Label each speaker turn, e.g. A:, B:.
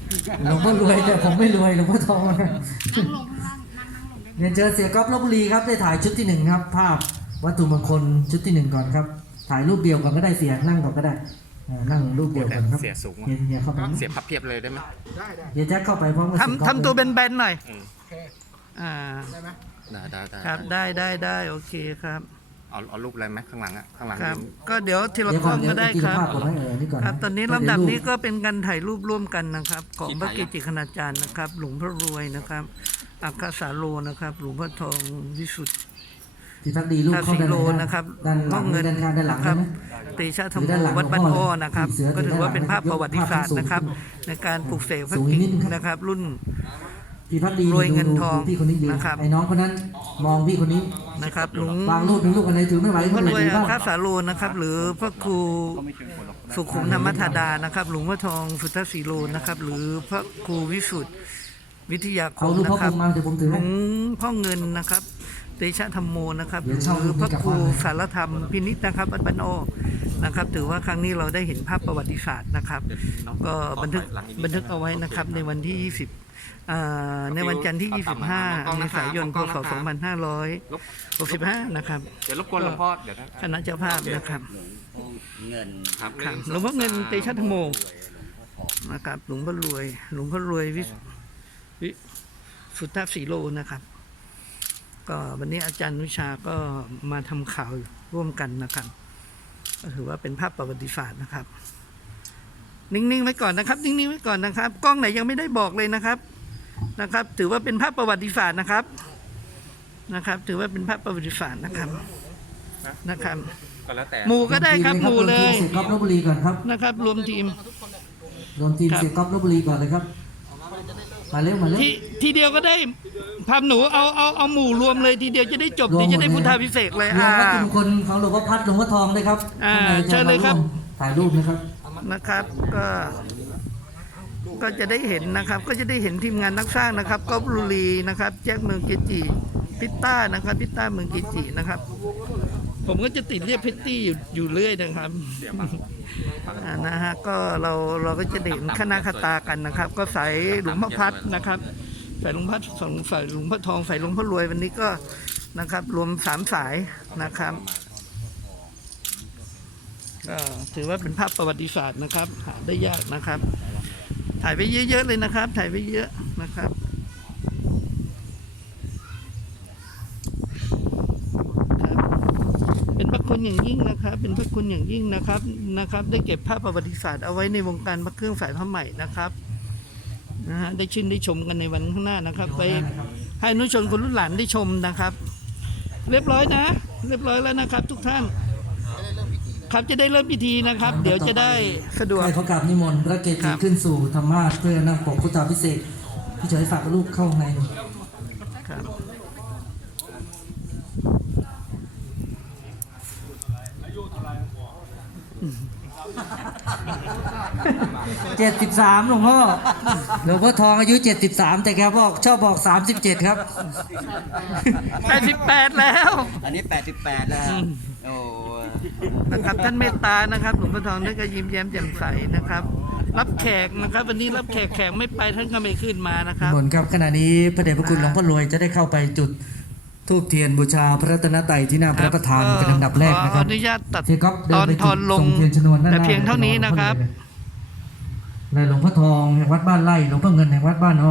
A: หลวงพ่อรวยแต่ผมไม่รวยหลวงพ่อทอง
B: นั่งลงข้างล่างนั่งลงได้ไหม
A: เรียนเจอเสียก๊อฟลพบุรีครับได้ถ่ายชุดที่ 1ครับภาพวัตถุมงคลชุดที่ 1ก่อนครับถ่ายรูปเดียวก่อนก็ได้เสียนั่งก่อนก็ได้นั่งรูปเดียวก่อนครับ
C: เสียสูง
A: เฮียเข้าไป
C: เสียพับเพียบเลยได้ไหม
A: เฮียแจ็คเข้าไปพร้อมกับเสียก๊อฟ
D: ทำตัวเป็นแบนๆหน่อย
C: ได้
D: ได้โอเคครับ
C: เอารูปอะไรไหมข้างหลังอ่ะข้างหลัง
D: ครับ ก็เดี๋ยวทีละกล้องก็ได้ครับ
A: ภาพก่อนไหมนี่ก่อน
D: ครับ ตอนนี้ลำดับนี้ก็เป็นการถ่ายรูปร่วมกันนะครับ ของพระเกจิคณาจารย์นะครับ หลวงพ่อรวยนะครับ อัคคสาโลนะครับ หลวงพ่อทองวิสุทธิ์
A: ที่พักดีรูปเข้า
D: สี
A: ด้าน
D: โล
A: หลัง
D: นะครับ
A: ด้านห
D: ห้
A: ลั
D: อง งเงิน
A: ด้านข้างด้านหลัง
D: นะครับ
A: นะ
D: เตชะธรรมโมวัดบ้านอ้อนะครับ ก็ถือว่าเป็นภาพประวัติศาสตร์นะครับ ในการปลูกเสกพระกิ่งนะครับ รุ่น
A: พี่พักดี
D: รวยเงินทอง
A: พี่คนนี้ยืน
D: นะครับ
A: ไอ้น้องคนนั้นมองพี่คนนี้
D: นะครับหลวง
A: วางรูปหนึ่งรูปอะไรถือไม่ไหว
D: พ่อรวย
A: ถือ
D: อั
A: บ้าง
D: คคสาโลนะครับ หรือพระครูสุขุมธรรมธาดานะครับ หลวงพ่อทองสุทธสีโลนะครับ หรือพระครูวิสุทธิ์วิทยาค
A: เอา
D: ม
A: รูปพ่อ
D: นะค
A: คุ
D: รับ
A: ณมาเดี๋ยวผมถือ
D: หล
A: ให้
D: วงพ่อเงินนะครับเตชะธรรมโมนะครับ
A: เดี๋
D: ห
A: ยวเช่า
D: รือพระครู
A: รูปนี้กลับบ้าน
D: สารธรรมพินิจนะครับวัดบ้านอ้อนะครับ ถือว่าครั้งนี้เราได้เห็นภาพประวัติศาสตร์นะครับ ก็บันทึกเอาไว้นะครับในวันที่ 20ในวันจันทร์ที่ 25 เมษายน พศ 2565 นะครับ
C: เดี๋ยวรบกวนหลวงพ่อเดี๋ยวนะ
D: คณะเจ้าภาพนะครับ
C: เงินครับ
D: ครับหลวงพ่อเงินเตชะธรรมโมนะครับหลวงพ่อรวยวิสุทธสีโลนะครับ ก็วันนี้อาจารย์นุชาก็มาทำข่าวร่วมกันนะครับ ก็ถือว่าเป็นภาพประวัติศาสตร์นะครับ นิ่งๆไว้ก่อนนะครับนิ่งๆไว้ก่อนนะครับกล้องไหนยังไม่ได้บอกเลยนะครับถือว่าเป็นภาพประวัติศาสตร์นะครับ ถือว่าเป็นภาพประวัติศาสตร์นะครับ
C: ก็แล้วแต่
D: หมู่ก็ได้ครับหมู่เลย
A: รวมทีมเสียก๊อฟลพบุรีก่อนครับ
D: นะครับ รวมทีม
A: รวมทีมเสียก๊อฟลพบุรีก่อนเลยครับมาเร็ว
D: ทีเดียวก็ได้พามหนูเอาหมู่รวมเลยทีเดียวจะได้จบ
A: รวมหมด
D: จะได้พุทธาพิเศษกเลย
A: รวมวัตถุมงคลของหลวงพ่อพัดหลวงพ่อทองเลยครับ
D: เชิญเลยครับ
A: ถ่ายรูปนะครับ
D: นะครับก็จะได้เห็นนะครับ ก็จะได้เห็นทีมงานนักสร้างนะครับก๊อฟลุลีนะครับแจ็คเมืองเกจิพิตต้านะครับพิตต้าเมืองเกจินะครับ ผมก็จะติดเรียกพิตตี้อยู่เรื่อยนะครับนะฮะก็เราก็จะเห็นคณะคตากันนะครับ ก็ใส่หลวงพ่อพัดนะครับใส่หลวงพ่อสองใส่หลวงพ่อทองใส่หลวงพ่อรวยวันนี้ก็นะครับ รวม3 สายนะครับก็ถือว่าเป็นภาพประวัติศาสตร์นะครับหาได้ยากนะครับ ถ่ายไปเยอะๆเลยนะครับ ถ่ายไปเยอะนะครับเป็นพระคุณอย่างยิ่งนะครับ เป็นพระคุณอย่างยิ่งนะครับได้เก็บภาพประวัติศาสตร์เอาไว้ในวงการพระเครื่องสายพระใหม่นะครับนะฮะได้ชื่นได้ชมกันในวันข้างหน้านะครับ ไปให้อนุชนคนรุ่นหลานได้ชมนะครับ เรียบร้อยนะเรียบร้อยแล้วนะครับ ทุกท่านครับจะได้เริ่มพิธีนะครับ เดี๋ยวจะได้สะดวก
A: ให้เขากราบนิมนต์พระเกจิขึ้นสู่ธรรมาสน์เพื่อนั่งปกพุทธาภิเษกพี่เฉยฝากลูกเข้าใน
D: ครับ
A: 73หลวงพ่อทองอายุ73แต่แกชอบบอก37ครับ
D: 88แล้ว
E: อันนี้ 88 แล้วฮะโอ้
D: นะครับท่านเมตตานะครับหลวงพ่อทองท่านก็ยิ้มแย้มแจ่มใสนะครับ รับแขกนะครับ วันนี้รับแขกไม่ไปท่านก็ไม่ขึ้นมานะครับ
A: ผลครับขณะนี้พระเดชพระคุณหลวงพ่อรวยจะได้เข้าไปจุดธูปเทียนบูชาพระรัตนตรัยที่หน้าพระประธานเป็นลำดับแรกนะค
D: ข
A: รั
D: อบ อนุญาตตัด
A: เสียก๊อฟเดิ
D: ต
A: น
D: อน
A: ไป
D: ทอนลง
A: ส่เทียนชนวนด้านห
D: แต่
A: น้า
D: เพียงเท่านี้นะครับ
A: ในหลวงพ่อทองแห่งวัดบ้านไร่หลวงพ่อเงินแห่งวัดบ้านอ้อ